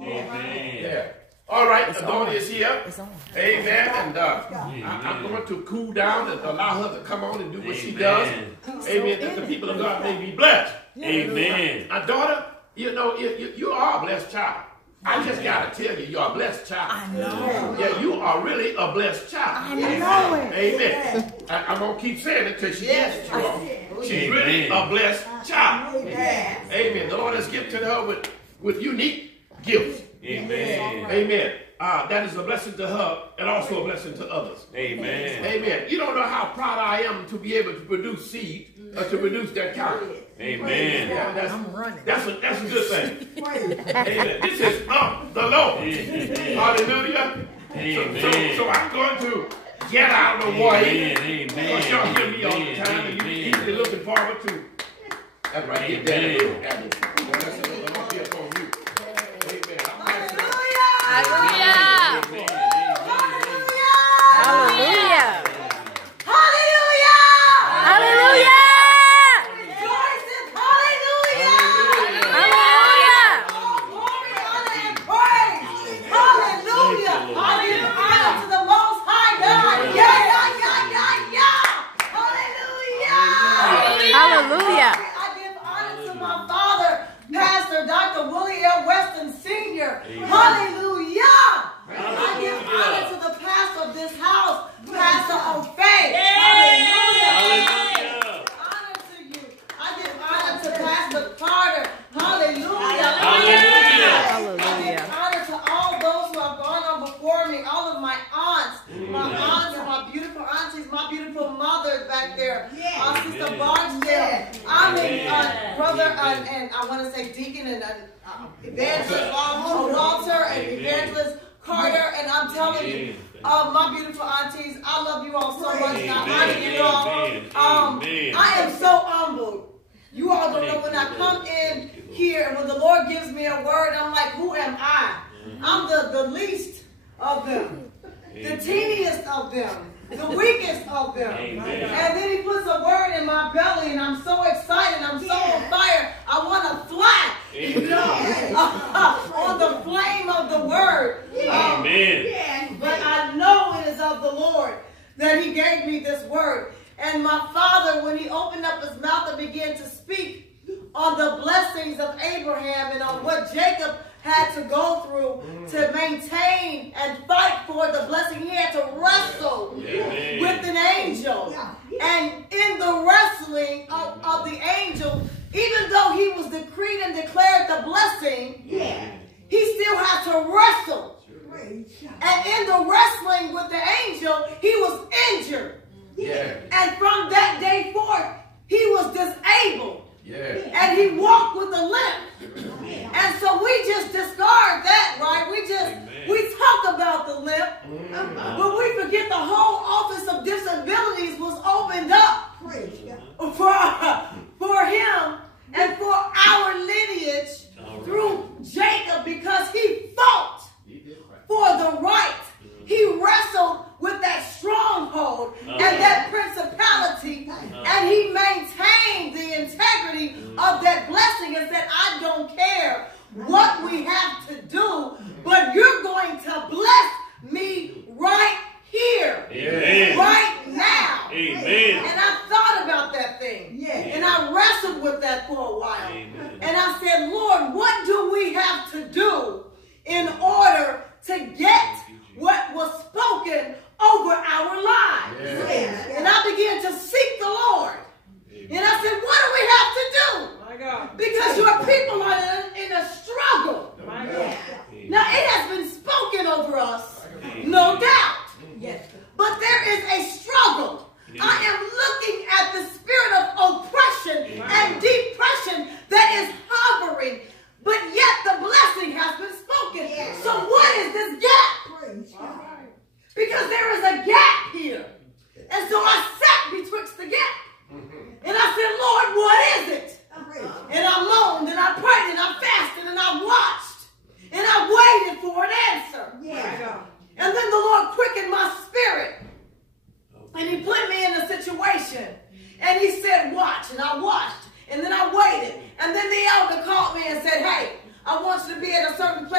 Amen. Yeah. All right, the daughter is here. Amen. And I'm going to cool down and allow her to come on and do what she does. Amen. That the people of God may be blessed. Amen. Daughter, you know, you are a blessed child. I just got to tell you, you're a blessed child. I know. Yeah, you are really a blessed child. I know it. Amen. I'm going to keep saying it until she gets it, you all. She's really a blessed child. Amen. The Lord has gifted her with unique gifts. Amen. Amen. That is a blessing to her and also a blessing to others. Amen. Amen. You don't know how proud I am to be able to produce seed, to produce that kind. Amen. Yeah, that's a good thing. Amen. This is of the Lord. Hallelujah. Amen. So I'm going to get out of the way. Amen. Because y'all hear me all the time and you're easily looking forward to. That's right. Get that. The blessing of the Lord be upon you. Amen. Hallelujah. Hallelujah. Hallelujah. I give honor to my father, Pastor Dr. Willie L. Weston Sr. Hallelujah. I give honor to the pastor of this house, Pastor O'Fay. Hallelujah. Honor to you. I give honor to Pastor Carter. Hallelujah. I give honor to all those who have gone on before me, all of my aunts, my beautiful aunties, my beautiful mother back there, Sister Barnesdale, brother, and I want to say Deacon and Evangelist Walter and Evangelist Carter, and I'm telling you, my beautiful aunties, I love you all so much, and I honor you all. I am so humbled. You all don't know when I come in here and when the Lord gives me a word, I'm like, who am I? I'm the least of them, the teeniest of them, the weakest of them. And then he puts a word in my belly and I'm so excited, I'm so on fire, I want to fly, on the flame of the word. But I know it is of the Lord that he gave me this word. And my father, when he opened up his mouth and began to speak on the blessings of Abraham and on what Jacob had to go through to maintain and fight for the blessing, he had to wrestle with an angel. And in the wrestling of the angel, even though he was decreed and declared the blessing, he still had to wrestle. And in the wrestling with the angel, he was injured. And from that day forth, he was disabled. And he walked with a limp. And so we just discard that, right? We talk about the limp, but we forget the whole office of disabilities was opened up for him and for our lineage through Jacob, because he fought for the right. He wrestled with that stronghold and that principality, and he maintained the integrity of that blessing and said, I don't care what we have to do, but you're going to bless me right here, right now. And I thought about that thing, and I wrestled with that for a while. And I said, Lord, what do we have to do in order to get what was spoken over our lives? And I began to seek the Lord. And I said, what do we have to do? Because your people are in a struggle. Now, it has been spoken over us, no doubt. But there is a struggle. I am looking at the spirit of oppression and depression that is hovering, but yet the blessing has been spoken. So what is this gap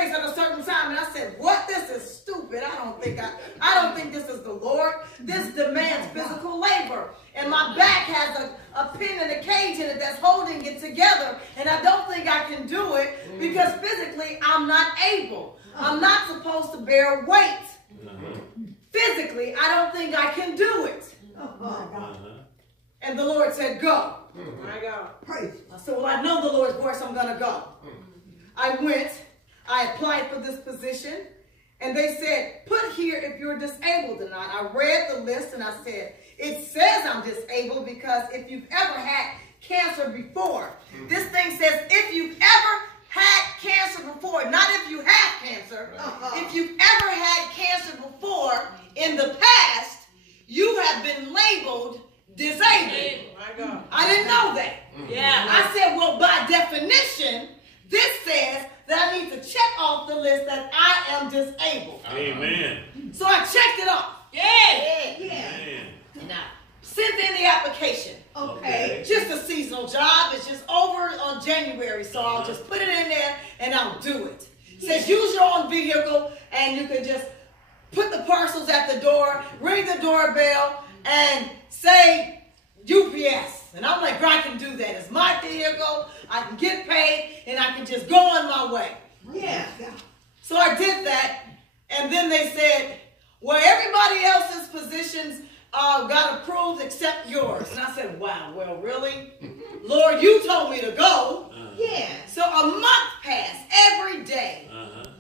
place at a certain time. And I said, what? This is stupid. I don't think this is the Lord. This demands physical labor. And my back has a pin and a cage in it that's holding it together. And I don't think I can do it because physically I'm not able. I'm not supposed to bear weight. Physically, I don't think I can do it. And the Lord said, go. My God. Praise. I said, well, I know the Lord's voice. I'm going to go. I went. I applied for this position. And they said, put here if you're disabled or not. I read the list and I said, it says I'm disabled because if you've ever had cancer before, this thing says if you've ever had cancer before, not if you have cancer, if you've ever had cancer before in the past, you have been labeled disabled. My God. I didn't know that. Yeah. I said, well, by definition, this says that I need to check off the list that I am disabled. Amen. So I checked it off. Yeah. And I sent in the application. Okay. Just a seasonal job. It's just over on January. So I'll just put it in there and I'll do it. It says use your own vehicle and you can just put the parcels at the door, ring the doorbell, and say UPS. And I'm like, I can do that. It's my vehicle. I can get paid and I can just go on my way. Yeah. So I did that. And then they said, well, everybody else's positions got approved except yours. And I said, wow, well, really? Lord, you told me to go. Yeah. So a month passed every day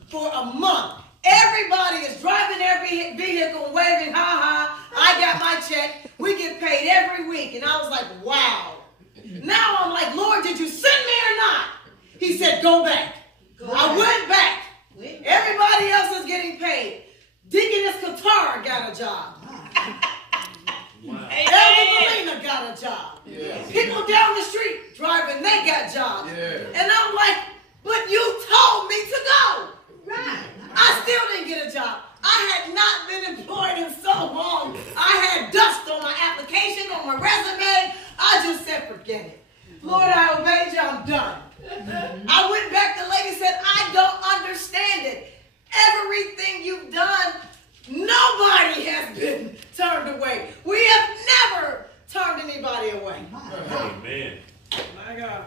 for a month. Everybody is driving every vehicle, waving, ha ha, I got my check. We get paid every week. And I was like, wow. Now I'm like, Lord, did you send me or not? He said, go back. I went back. Everybody else is getting paid. Deaconess Qatar got a job. Elder Melina got a job. People down the street driving, they got jobs. And I'm like, but you told me to go. Right. I still didn't get a job. I had not been employed in so long. I had dust on my application, on my resume. I just said, forget it. Lord, I obeyed you. I'm done. I went back. The lady said, I don't understand it. Everything you've done, nobody has been turned away. We have never turned anybody away. Amen. My God.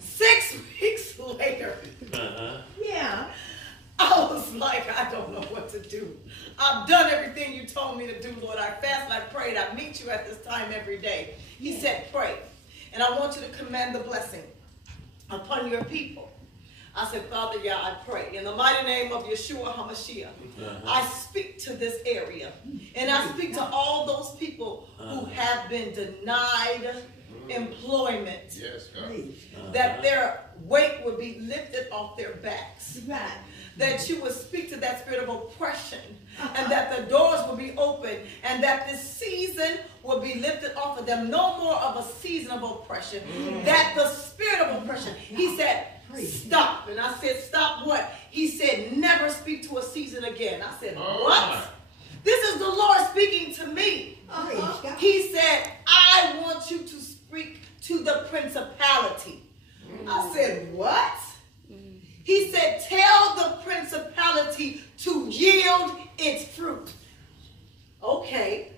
6 weeks later, I was like, I don't know what to do. I've done everything you told me to do, Lord. I fasted, I prayed. I meet you at this time every day. He said, pray. And I want you to command the blessing upon your people. I said, Father, I pray. In the mighty name of Yeshua HaMashiach, I speak to this area. And I speak to all those people who have been denied employment. Yes, God. That their weight would be lifted off their backs. Right. That you would speak to that spirit of oppression and that the doors will be open and that this season will be lifted off of them. No more of a season of oppression. That the spirit of oppression, he said, stop. And I said, stop what? He said, never speak to a season again. I said, what? This is the Lord speaking to me. He said, I want you to speak to the principality. I said, what? He said, tell the principality to yield its fruit. Okay.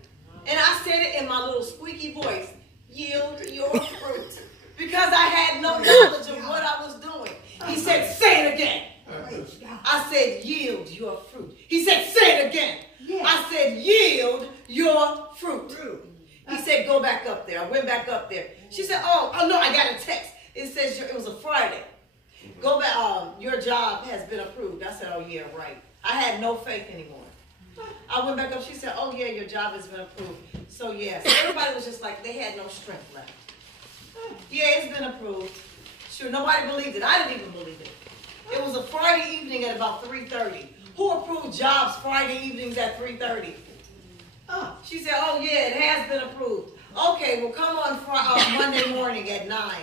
And I said it in my little squeaky voice, yield your fruit. Because I had no knowledge of what I was doing. He said, say it again. I said, yield your fruit. He said, say it again. I said, yield your fruit. He said, go back up there. I went back up there. She said, oh no, I got a text. It says it was a Friday. Go back, your job has been approved. I said, oh yeah, right. I had no faith anymore. I went back up. She said, oh yeah, your job has been approved. So yes, everybody was just like, they had no strength left. Yeah, it's been approved. Sure, nobody believed it. I didn't even believe it. It was a Friday evening at about 3:30. Who approved jobs Friday evenings at 3:30? She said, oh yeah, it has been approved. Okay, well come on Monday morning at 9.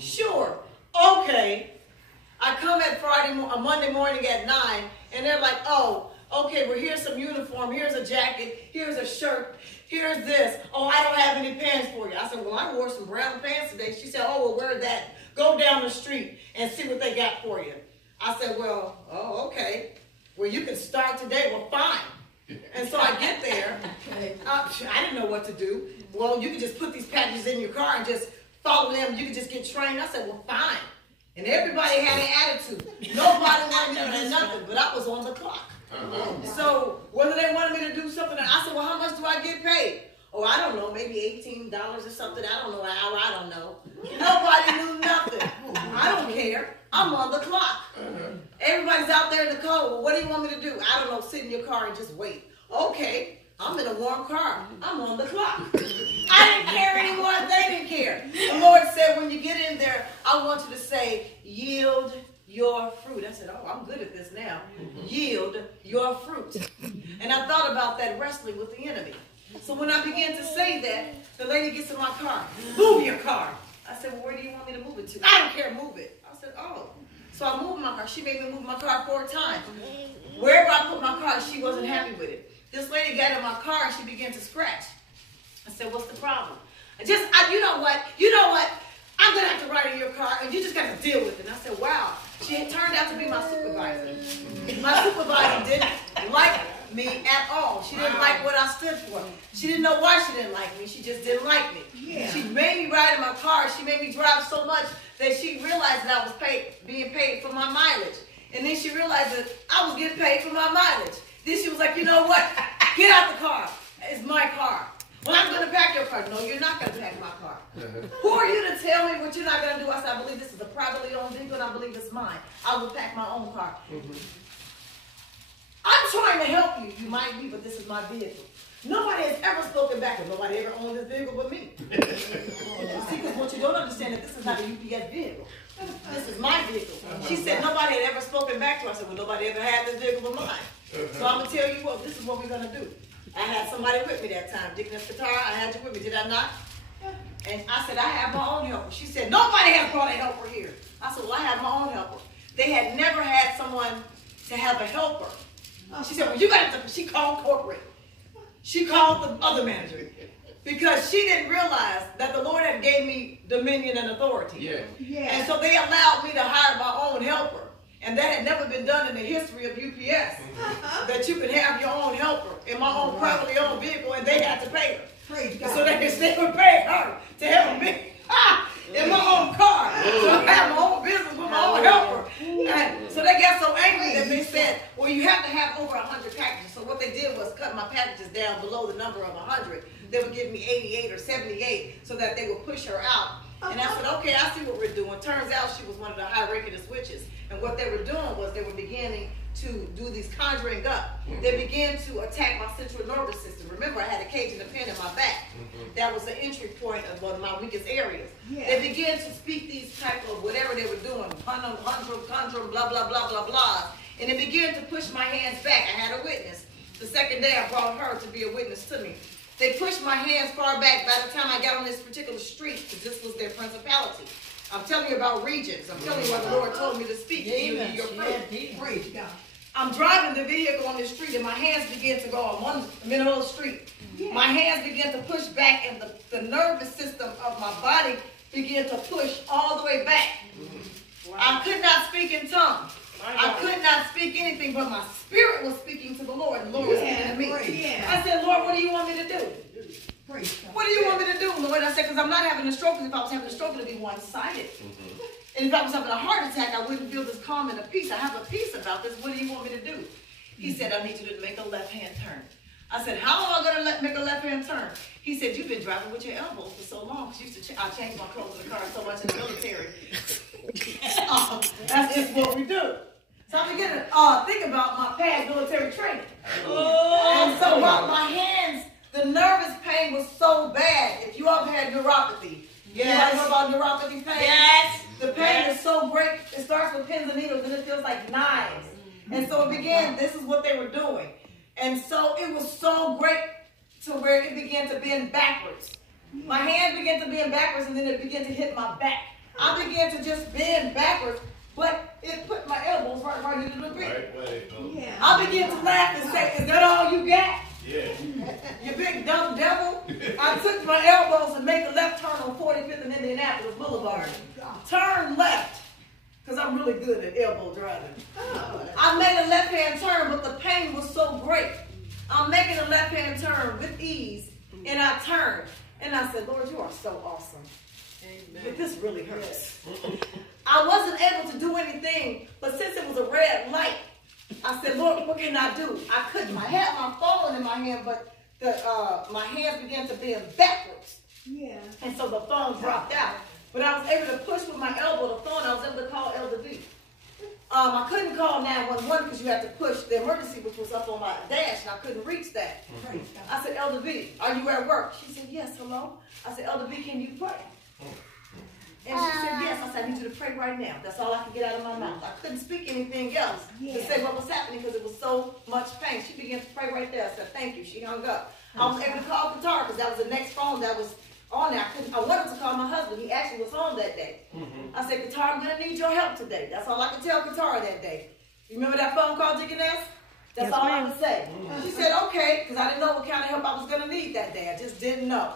Sure. Okay. I come at Monday morning at 9, and they're like, oh, okay, well, here's some uniform, here's a jacket, here's a shirt, here's this. Oh, I don't have any pants for you. I said, well, I wore some brown pants today. She said, oh, well, wear that. Go down the street and see what they got for you. I said, well, oh, okay. Well, you can start today. Well, fine. And so I get there. I didn't know what to do. Well, you can just put these packages in your car and just follow them. You can just get trained. I said, well, fine. And everybody had an attitude. Nobody wanted me to do nothing, but I was on the clock. So whether they wanted me to do something, I said, well, how much do I get paid? Oh, I don't know, maybe $18 or something. I don't know an hour. I don't know. Nobody knew nothing. I don't care. I'm on the clock. Everybody's out there in the cold. Well, what do you want me to do? I don't know. Sit in your car and just wait. Okay, I'm in a warm car. I'm on the clock. I didn't care anymore. They didn't care. The Lord said, when you get in there, I want you to say, yield your fruit. I said, oh, I'm good at this now. Yield your fruit. And I thought about that wrestling with the enemy. So when I began to say that, the lady gets in my car. Move your car. I said, well, where do you want me to move it to? I don't care, move it. I said, oh. So I moved my car. She made me move my car 4 times. Wherever I put my car, she wasn't happy with it. This lady got in my car and she began to scratch. I said, what's the problem? You know what? I'm going to have to ride in your car and you just got to deal with it. And I said, wow. She had turned out to be my supervisor. My supervisor didn't like me at all. She didn't like what I stood for. She didn't know why she didn't like me. She just didn't like me. Yeah. She made me ride in my car. She made me drive so much that she realized that I was being paid for my mileage. And then she realized that I was getting paid for my mileage. Then she was like, you know what? Get out the car. It's my car. Well, I'm going to pack your car. No, you're not going to pack my car. Who are you to tell me what you're not going to do? I said, I believe this is a privately owned vehicle and I believe it's mine. I will pack my own car. I'm trying to help you. You might be, but this is my vehicle. Nobody has ever spoken back. Nobody ever owned this vehicle but me. See, because what you don't understand is this is not a UPS vehicle. This is my vehicle. She said nobody had ever spoken back to her. I said, well, nobody ever had this vehicle but mine. So I'm going to tell you what, this is what we're going to do. I had somebody with me that time. Dickness Guitar, I had you with me. Did I not? And I said, I have my own helper. She said, nobody has brought a helper here. I said, well, I have my own helper. They had never had someone to have a helper. She said, well, you got to, she called corporate. She called the other manager because she didn't realize that the Lord had gave me dominion and authority. Yeah. And so they allowed me to hire my own helper. And that had never been done in the history of UPS. That you could have your own helper in my own privately owned vehicle and they had to pay her. So they would pay her to help me in my own car. So I had my own business with my own helper. And so they got so angry that they said, well, you have to have over 100 packages. So what they did was cut my packages down below the number of 100. They would give me 88 or 78 so that they would push her out. And I said, okay, I see what we're doing. Turns out she was one of the high-ranking witches. And what they were doing was they were beginning to do these conjuring up. They began to attack my central nervous system. Remember, I had a cage and a pin in my back. That was the entry point of one of my weakest areas. They began to speak these type of whatever they were doing, conjuring, blah, blah, blah, blah, blah. And it began to push my hands back. I had a witness. The second day, I brought her to be a witness to me. They pushed my hands far back. By the time I got on this particular street, because this was their principality. I'm telling you about regions. I'm telling you what the Lord told me to speak to you. I'm driving the vehicle on the street, and my hands began to go on one middle of the street. My hands began to push back, and the nervous system of my body began to push all the way back. I could not speak in tongues. I could not speak anything, but my spirit was speaking to the Lord, and the Lord was speaking to me. I said, Lord, what do you want me to do? What do you want me to do, Lord? I said, because I'm not having a stroke. If I was having a stroke, it would be one-sided. And if I was having a heart attack, I wouldn't feel this calm and a peace. I have a peace about this. What do you want me to do? He said, I need you to make a left-hand turn. I said, how am I going to make a left-hand turn? He said, you've been driving with your elbows for so long. Because I changed my clothes in the car so much in the military. That's just what we do. So I began to think about my past military training. And so my hands, the nervous pain was so bad. If you ever had neuropathy, you know about neuropathy pain? Yes. The pain is so great. It starts with pins and needles and it feels like knives. And so it began, this is what they were doing. And so it was so great to where it began to bend backwards. My hands began to bend backwards and then it began to hit my back. I began to just bend backwards, but it put my elbows right into the grip. I began to laugh and say, is that all you got? Yeah. You big dumb devil. I took my elbows and made a left turn on 45th and Indianapolis Boulevard. Turn left. because I'm really good at elbow driving. I made a left-hand turn, but the pain was so great. I'm making a left-hand turn with ease, and I turned. And I said, Lord, you are so awesome. Amen. But this really hurts. I wasn't able to do anything, but since it was a red light, I said, Lord, what can I do? I couldn't. I had my phone in my hand, but my hands began to bend backwards. Yeah. And so the phone dropped out. But I was able to push with my elbow the phone. I was able to call Elder V. I couldn't call 911 because you had to push the emergency, which was up on my dash, and I couldn't reach that. I said, Elder V, are you at work? She said, yes, hello. I said, Elder V, can you pray? And she said, yes. I said, I need you to pray right now. That's all I could get out of my mouth. I couldn't speak anything else to say what was happening because it was so much pain. She began to pray right there. I said, thank you. She hung up. I was able to call Qatar because that was the next phone that was on there. I wanted to call my husband. He actually was home that day. I said, Qatar, I'm going to need your help today. That's all I could tell Qatar that day. You remember that phone call, Deaconess? That's all I could say. She said, okay, because I didn't know what kind of help I was going to need that day. I just didn't know.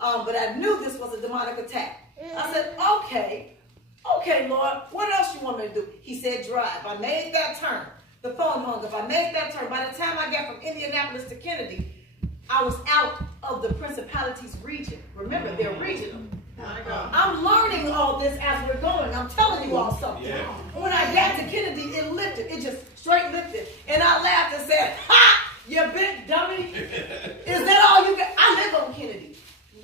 But I knew this was a demonic attack. I said, okay, Lord, what else you want me to do? He said, drive. I made that turn. The phone hung up. I made that turn. By the time I got from Indianapolis to Kennedy, I was out of the principalities region. Remember, they're regional. I'm learning all this as we're going. I'm telling you all something. Yeah. When I got to Kennedy, it lifted. It just straight lifted. And I laughed and said, ha, you big dummy. Is that all you got? I live on Kennedy.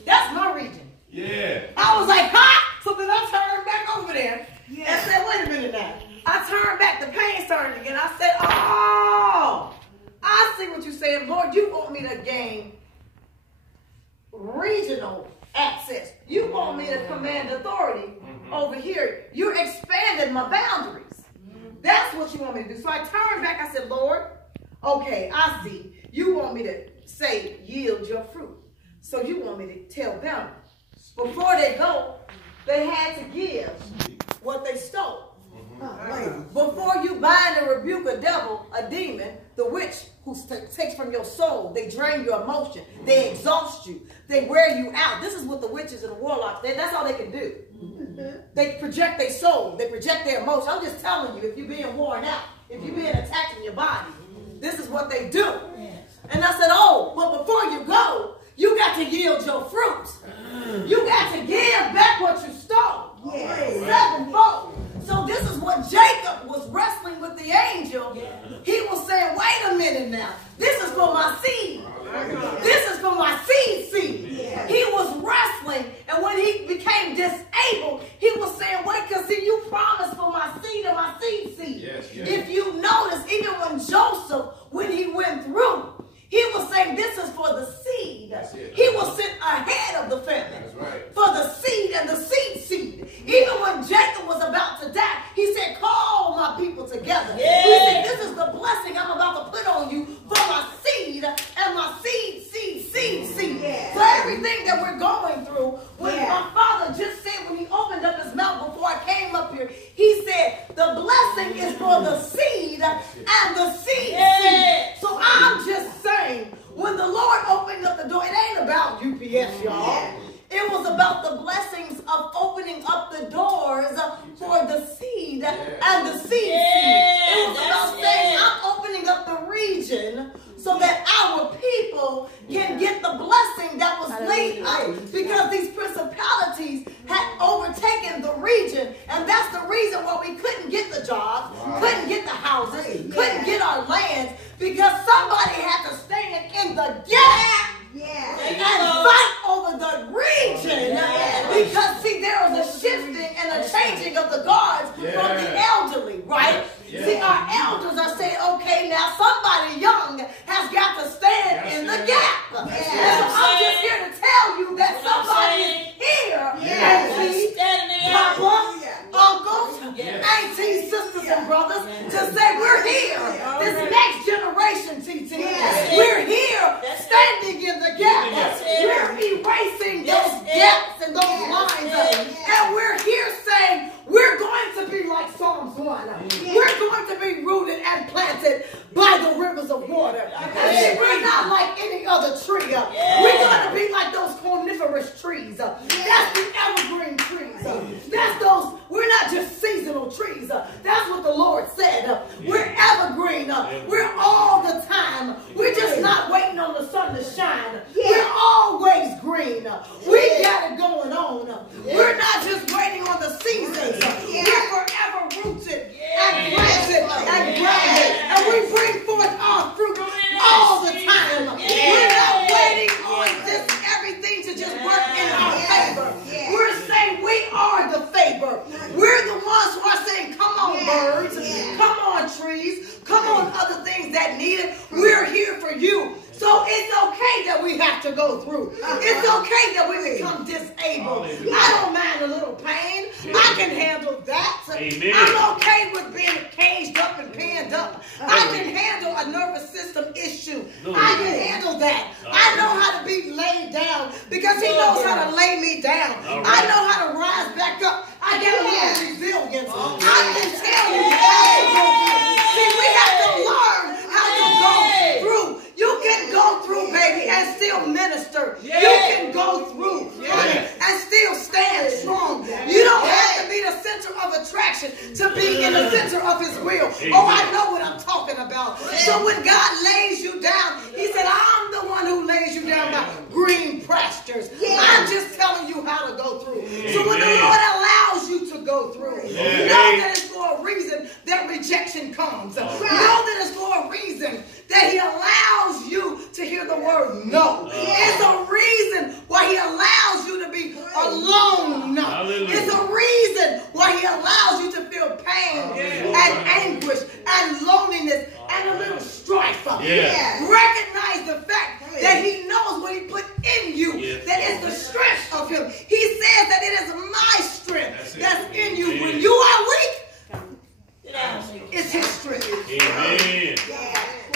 That's my region. Yeah. I was like, ha! So then I turned back over there and said, wait a minute now. I turned back. The pain started again. I said, oh, I see what you're saying. Lord, you want me to gain regional access. You want me to command authority over here. You're expanding my boundaries. That's what you want me to do. So I turned back. I said, Lord, okay, I see. You want me to say, yield your fruit. So you want me to tell them, before they go, they had to give what they stole. Before you bind and rebuke a devil, a demon, the witch who takes from your soul, they drain your emotion, they exhaust you, they wear you out. This is what the witches and the warlocks, that's all they can do. They project their soul, they project their emotion. I'm just telling you, if you're being worn out, if you're being attacked in your body, this is what they do. And I said, oh, but before you go, you got to yield your fruit. You got to give back what you stole. Sevenfold. So this is what Jacob was wrestling with the angel. He was saying, wait a minute now. This is for my seed. This is for my seed. He was wrestling. And when he became disabled, he was saying, wait, because see, you promised for my seed and my seed. If you notice, even when Joseph, when he went through, he was saying this is for the seed. He was sent ahead of the family for the seed and the seed. Even when Jacob was about to die, he said, call my people together. He said, this is the blessing I'm about to put on you for my seed and my seed. So everything that we're going through, when my father just said, when he opened up his mouth before I came up here, he said, the blessing is for the seed and the seed. So I'm just saying, when the Lord opened up the door, it ain't about UPS, y'all. It was about the blessings of opening up the doors for the seed and the seed. It was about saying, I'm opening up the region so that our people can get the blessing that was laid out, because these principalities had overtaken the region, and that's the reason why we couldn't get the jobs, couldn't get the houses, couldn't get our lands, because somebody had to stand in the gap and fight over the region. Because see, there was a shifting and a changing of the guards from the elderly, right? See, our elders are saying, okay, now somebody young has got to stand in the gap. And so I'm just here to tell you that somebody is here. Aunties, Papa, uncles, aunties, sisters, and brothers, to say we're here. This next generation, TT, we're here standing in the gap. We're erasing those gaps and those lines. And we're here saying we're going to be like Psalms 1. We're going to be rooted and planted by the rivers of water. And we're not like any other tree. We're going to be like those coniferous trees. That's the evergreen trees. That's those, we're not just seasonal trees. We're all the time. We're just not waiting on the sun to shine. We're always green. We got it going on. We're not just waiting on the seasons. We're forever rooted and planted and grounded. And we bring forth our fruit all the time. We're not waiting on this everything to just work in our favor. We're saying we are the favor. We're the ones who are saying, come on, birds, come on, trees, come on, other things that need it. We're here for you. So it's okay that we have to go through. It's okay that we become disabled. I don't mind a little pain. I can handle that. I'm okay with being caged up and pinned up. I can handle a nervous system issue. I can handle that. I know how to be laid down because he knows how to lay me down. I know how to rise back up. I got a little resilience. I can tell you how to go through. See, we have to learn how to go through. You can go through, baby, and still minister. You can go through, honey, and still stand strong. You don't have to be the center of attraction to be in the center of his will. Oh, I know what I'm talking about. So when God lays you down, he said, I'm the one who lays you down by green pastures. I'm just telling you how to go through. So when the Lord allows you to go through, know that it's for a reason that rejection comes. Know that it's for a reason that he allows you to hear the word no. It's a reason why he allows you to be alone. It's a reason why he allows you to feel pain and anguish and loneliness and a little strife. Recognize the fact that he knows what he put in you, that is the strength of him. He says that it is my strength that's in you. When you are weak, it's his strength. Amen.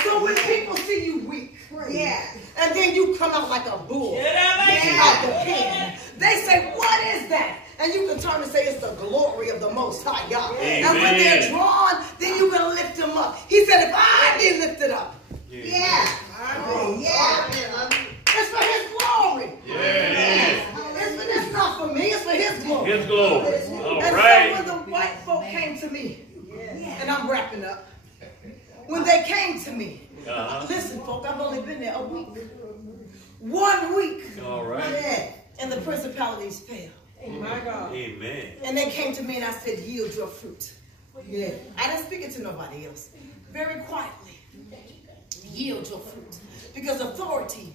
So when people see you weak, and then you come out like a bull out the pen, they say, what is that? And you can turn and say, it's the glory of the Most High God. Amen. And when they're drawn, then you can lift them up. He said, if I be lifted up, it's for his glory. It's not for me, it's for his glory. His glory. All And right. so when the white folk came to me, and I'm wrapping up, when they came to me, listen, folk, I've only been there a week. 1 week. All right. And the principalities fell. My God. Amen. And they came to me and I said, yield your fruit. I didn't speak it to nobody else. Very quietly. Yield your fruit. Because authority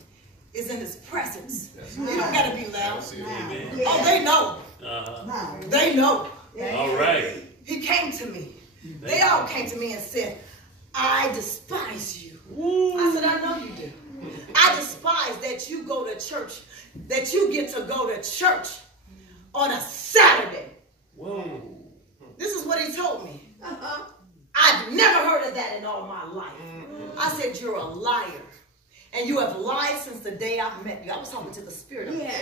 is in his presence. You don't got to be loud. Amen. Oh, they know. They know. All right. He came to me. They all came to me and said, I despise you. I said, I know you do. I despise that you go to church, that you get to go to church on a Saturday. Whoa. This is what he told me. I've never heard of that in all my life. I said, you're a liar. And you have lied since the day I've met you. I was talking to the Spirit of God.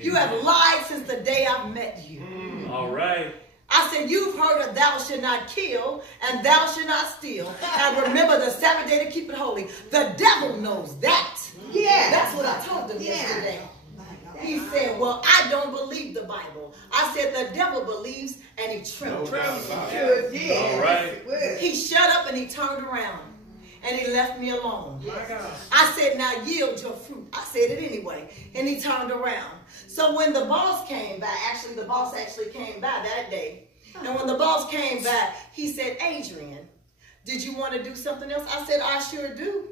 You have lied since the day I've met you. All right. I said, you've heard of thou shalt not kill and thou shalt not steal. And remember the Sabbath day to keep it holy. The devil knows that. That's what I told him yesterday. He said, well, I don't believe the Bible. I said, the devil believes and he trembles. All right. He shut up and he turned around and he left me alone. I said, now yield your fruit. I said it anyway. And he turned around. So when the boss came by, the boss actually came by that day. And when the boss came by, he said, Adriane, did you want to do something else? I said, I sure do.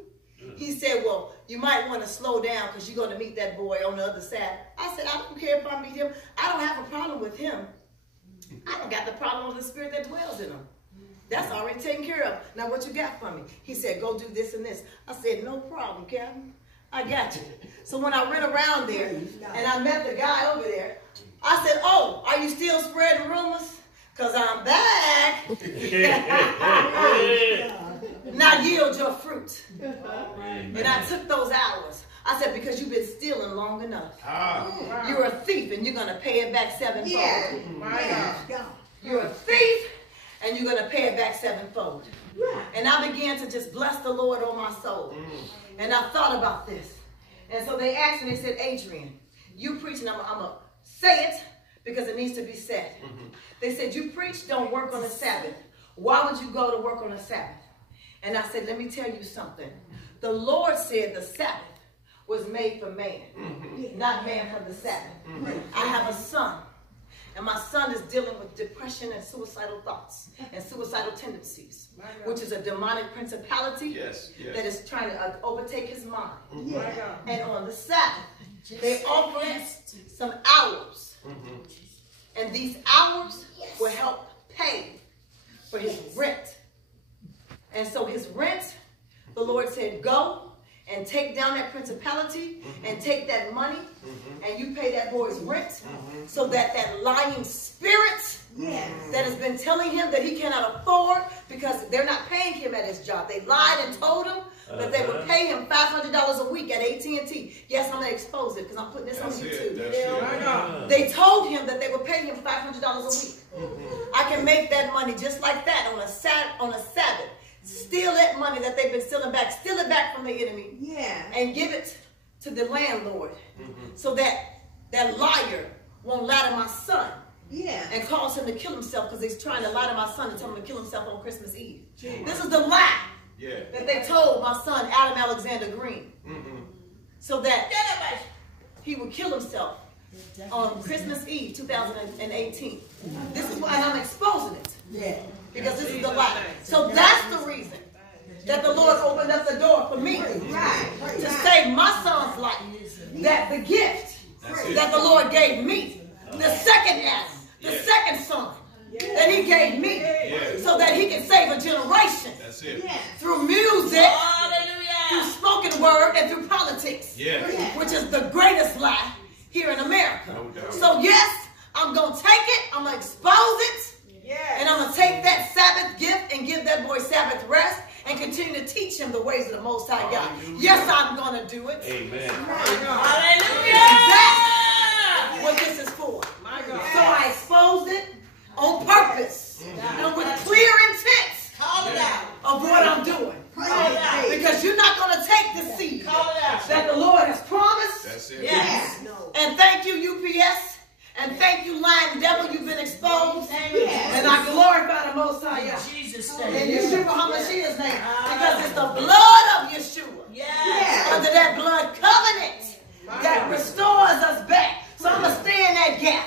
He said, well, you might want to slow down because you're going to meet that boy on the other side. I said, I don't care if I meet him. I don't have a problem with him. I don't got the problem with the spirit that dwells in him. That's already taken care of. Now, what you got for me? He said, go do this and this. I said, no problem, Captain. I got you. So when I went around there and I met the guy over there, I said, oh, are you still spreading rumors? Because I'm back. Now yield your fruit. And I took those hours. I said, because you've been stealing long enough. You're a thief and you're going to pay it back sevenfold. You're a thief and you're going to pay it back sevenfold. And I began to just bless the Lord on my soul. And I thought about this. And so they asked me, they said, Adriane, you preach, and I'm going to say it because it needs to be said. They said, you preach, don't work on the Sabbath. Why would you go to work on the Sabbath? And I said, let me tell you something. The Lord said the Sabbath was made for man, not man for the Sabbath. I have a son, and my son is dealing with depression and suicidal thoughts and suicidal tendencies, which is a demonic principality that is trying to overtake his mind. And on the Sabbath, they offer some hours, and these hours will help pay for his rent. And so his rent, the Lord said, go and take down that principality and take that money and you pay that boy's rent so that that lying spirit that has been telling him that he cannot afford because they're not paying him at his job. They lied and told him that they would pay him $500 a week at AT&T. Yes, I'm going to expose it because I'm putting this on YouTube. They told him that they would pay him $500 a week. I can make that money just like that on a Sabbath. Steal that money that they've been stealing back. Steal it back from the enemy. And give it to the landlord so that that liar won't lie to my son and cause him to kill himself because he's trying to lie to my son and tell him to kill himself on Christmas Eve. This is the lie that they told my son, Adam Alexander Green, so that he would kill himself on Christmas Eve 2018. This is why I'm exposing it. Because this is the lie. So that's the reason that the Lord opened up the door for me to save my son's life. That the gift that the Lord gave me, the second Adam, the second son that he gave me, so that he can save a generation through music, through spoken word, and through politics, which is the greatest lie here in America. So yes, I'm going to take it, I'm going to expose it, and I'm going to take that Sabbath gift and give that boy Sabbath rest and continue to teach him the ways of the Most High God. Yes, I'm going to do it. Amen. Hallelujah. That's what this is for. So I exposed it on purpose and with clear intent of what I'm doing. Because you're not going to take the seed that the Lord has promised. That's it. And thank you, UPS. And thank you, lying devil, you've been exposed. And I glorify the Most High God. In Jesus' name. In Yeshua HaMashiach's name. Because it's the blood of Yeshua. Under that blood covenant that restores us back. So I'm going to stay in that gap.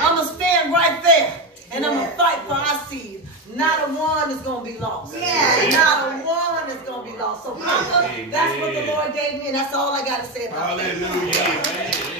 I'm going to stand right there. And I'm going to fight for our seed. Not a one is going to be lost. Not a one is going to be lost. So, Papa, that's what the Lord gave me. And that's all I got to say about that. Hallelujah.